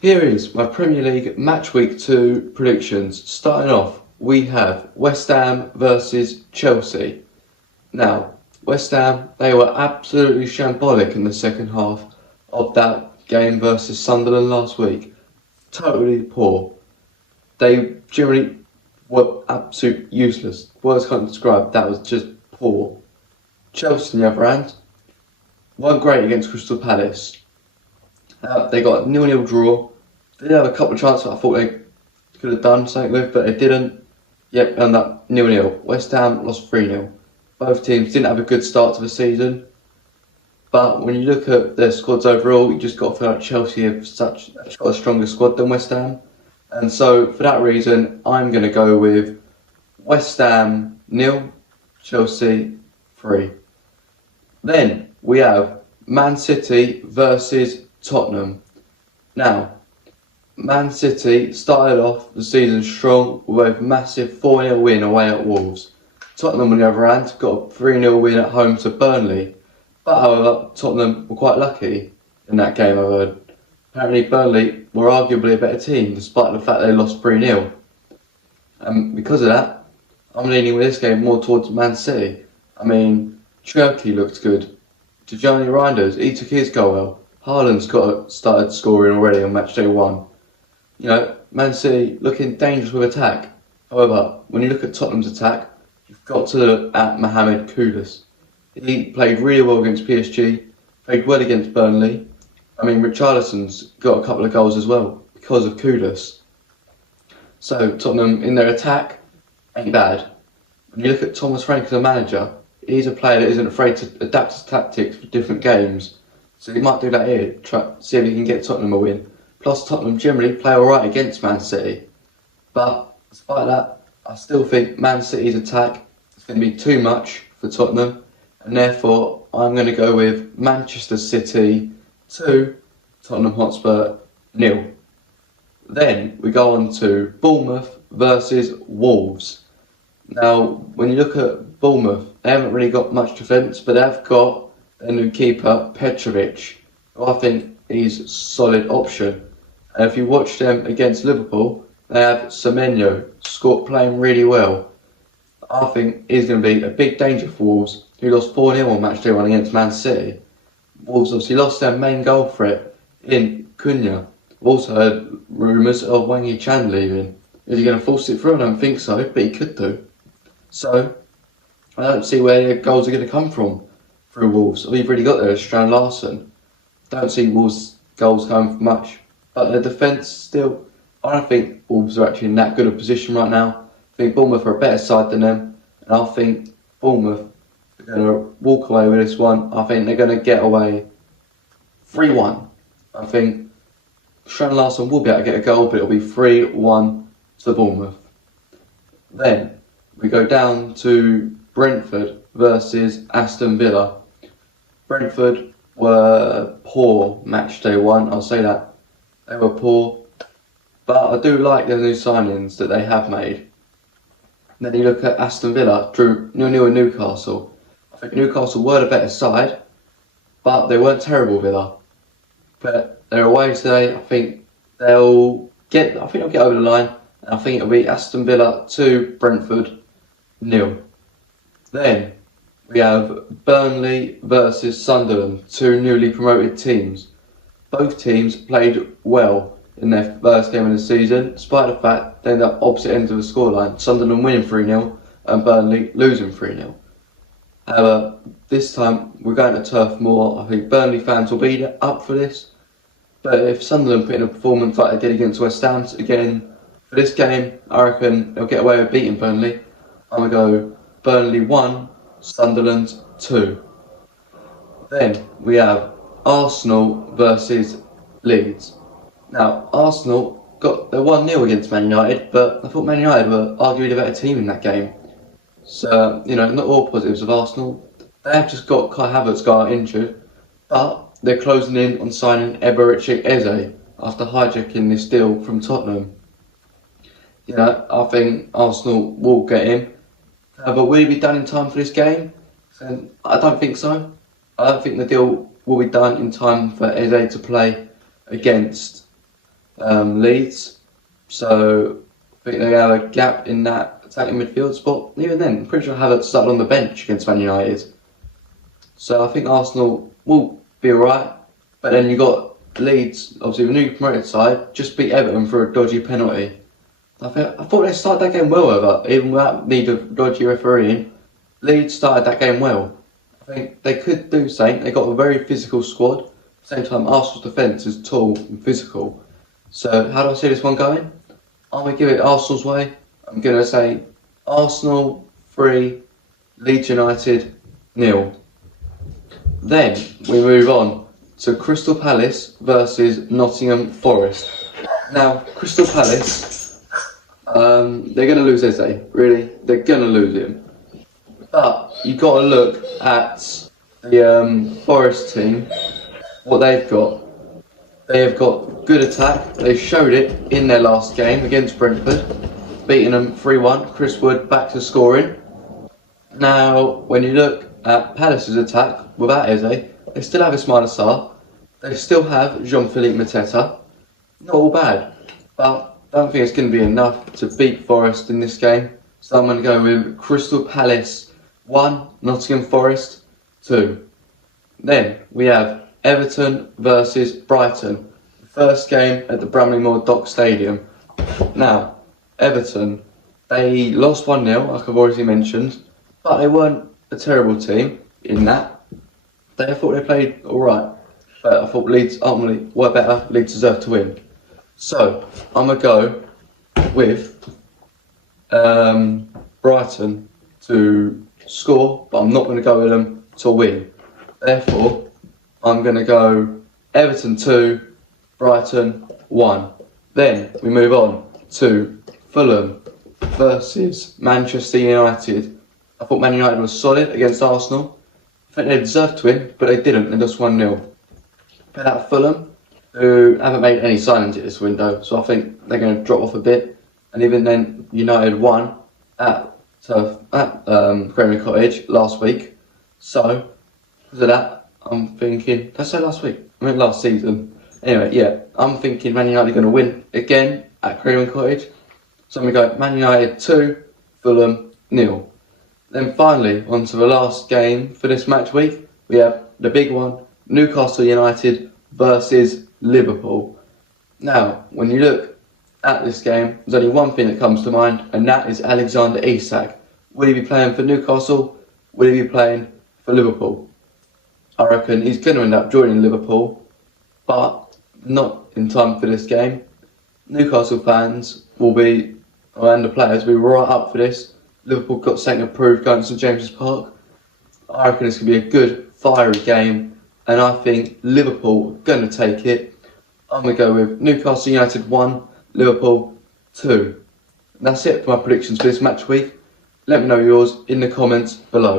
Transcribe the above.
Here is my Premier League Match Week 2 predictions. Starting off, we have West Ham versus Chelsea. Now, West Ham, they were absolutely shambolic in the second half of that game versus Sunderland last week. Totally poor. They generally were absolutely useless. Words can't describe, that was just poor. Chelsea, on the other hand, weren't great against Crystal Palace. They got a 0-0 draw. They did have a couple of chances I thought they could have done something with, but they didn't. Yep, and that 0-0. West Ham lost 3-0. Both teams didn't have a good start to the season. But when you look at their squads overall, you just got to feel like Chelsea have got a stronger squad than West Ham. And so, for that reason, I'm going to go with West Ham 0, Chelsea 3. Then we have Man City versus Tottenham. Now, Man City started off the season strong with a massive 4-0 win away at Wolves. Tottenham, on the other hand, got a 3-0 win at home to Burnley. But however, Tottenham were quite lucky in that game, I've heard. Apparently Burnley were arguably a better team despite the fact they lost 3-0. And because of that, I'm leaning with this game more towards Man City. I mean, Cherky looked good. Tijani Reinders, he took his goal well. Haaland's started scoring already on match day 1. You know, Man City looking dangerous with attack. However, when you look at Tottenham's attack, you've got to look at Mohamed Kudus. He played really well against PSG, played well against Burnley. I mean, Richarlison's got a couple of goals as well because of Kudus. So Tottenham in their attack ain't bad. When you look at Thomas Frank as a manager, he's a player that isn't afraid to adapt his tactics for different games. So he might do that here, try see if he can get Tottenham a win. Plus Tottenham generally play alright against Man City. But despite that, I still think Man City's attack is going to be too much for Tottenham. And therefore, I'm going to go with Manchester City 2, Tottenham Hotspur 0. Then we go on to Bournemouth versus Wolves. Now, when you look at Bournemouth, they haven't really got much defence, but they've got their new keeper, Petrovic, who I think is a solid option. And if you watch them against Liverpool, they have Semenyo, playing really well. I think he's going to be a big danger for Wolves, who lost 4-0 on match day 1 against Man City. Wolves obviously lost their main goal threat in Cunha. I've also heard rumours of Wang Yi-Chan leaving. Is he going to force it through? I don't think so, but he could do. So, I don't see where their goals are going to come from through Wolves. All you've really got there is Strand Larson. Don't see Wolves' goals coming from much. But their defence still, I don't think Wolves are actually in that good a position right now. I think Bournemouth are a better side than them. And I think Bournemouth are going to walk away with this one. I think they're going to get away 3-1. I think Strand Larson will be able to get a goal, but it'll be 3-1 to Bournemouth. Then we go down to Brentford versus Aston Villa. Brentford were poor match day 1, I'll say that. They were poor, but I do like the new signings that they have made. Then you look at Aston Villa, drew 0-0 in Newcastle. I think Newcastle were the better side, but they weren't terrible, Villa. But they're away today. I think they'll get over the line, and I think it'll be Aston Villa 2, Brentford 0. Then we have Burnley versus Sunderland, 2 newly promoted teams. Both teams played well in their first game of the season, despite the fact they're the opposite ends of the scoreline. Sunderland winning 3-0 and Burnley losing 3-0. However, this time we're going to Turf Moor. I think Burnley fans will be up for this. But if Sunderland put in a performance like they did against West Ham again for this game, I reckon they'll get away with beating Burnley. I'm going to go Burnley 1, Sunderland 2. Then we have Arsenal versus Leeds. Now, Arsenal got their 1-0 against Man United, but I thought Man United were arguably the better team in that game. So, not all positives of Arsenal. They have just got Kai Havertz got injured, but they're closing in on signing Eberechi Eze after hijacking this deal from Tottenham. I think Arsenal will get him. But will he be done in time for this game? I don't think so. I don't think the deal will be done in time for Eze to play against Leeds. So I think they have a gap in that attacking midfield spot. Even then, I'm pretty sure Havertz started on the bench against Man United. So I think Arsenal will be alright. But then you got Leeds, obviously the new promoted side, just beat Everton for a dodgy penalty. I thought they started that game well, even without need of dodgy refereeing. Leeds started that game well. I think they could do something. They got a very physical squad. At the same time, Arsenal's defence is tall and physical. So how do I see this one going? I'm going to give it Arsenal's way. I'm going to say Arsenal 3, Leeds United 0. Then we move on to Crystal Palace versus Nottingham Forest. Now, Crystal Palace, they're going to lose Eze, really. They're going to lose him. But you've got to look at the Forest team, what they've got. They have got good attack. They showed it in their last game against Brentford, beating them 3-1. Chris Wood back to scoring. Now, when you look at Palace's attack, without Eze, they still have Ismaila Sarr. They still have Jean-Philippe Mateta. Not all bad, but I don't think it's going to be enough to beat Forest in this game. So I'm going to go with Crystal Palace 1, Nottingham Forest 2. Then we have Everton versus Brighton. First game at the Bramley-Moore Dock Stadium. Now, Everton, they lost 1-0, like I've already mentioned, but they weren't a terrible team in that. I thought they played alright, but I thought Leeds ultimately were better. Leeds deserved to win. So, I'm going to go with Brighton to score, but I'm not going to go with them to win. Therefore, I'm going to go Everton 2, Brighton 1. Then we move on to Fulham versus Manchester United. I thought Man United was solid against Arsenal. I think they deserved to win, but they didn't. They lost 1-0. But at Fulham, who haven't made any signings at this window, so I think they're going to drop off a bit. And even then, United won at Craven Cottage last week. So, because of that, I'm thinking, did I say last week? I meant last season. Anyway, yeah, I'm thinking Man United are going to win again at Craven Cottage. So I'm going to go Man United 2, Fulham 0. Then finally, on to the last game for this match week. We have the big one, Newcastle United versus Liverpool. Now, when you look at this game, there's only one thing that comes to mind, and that is Alexander Isak. Will he be playing for Newcastle? Will he be playing for Liverpool? I reckon he's going to end up joining Liverpool, but not in time for this game. Newcastle fans will be, and the players will be right up for this. Liverpool got something approved going to St James's Park. I reckon it's going to be a good, fiery game, and I think Liverpool are going to take it. I'm going to go with Newcastle United 1, Liverpool 2. And that's it for my predictions for this match week. Let me know yours in the comments below.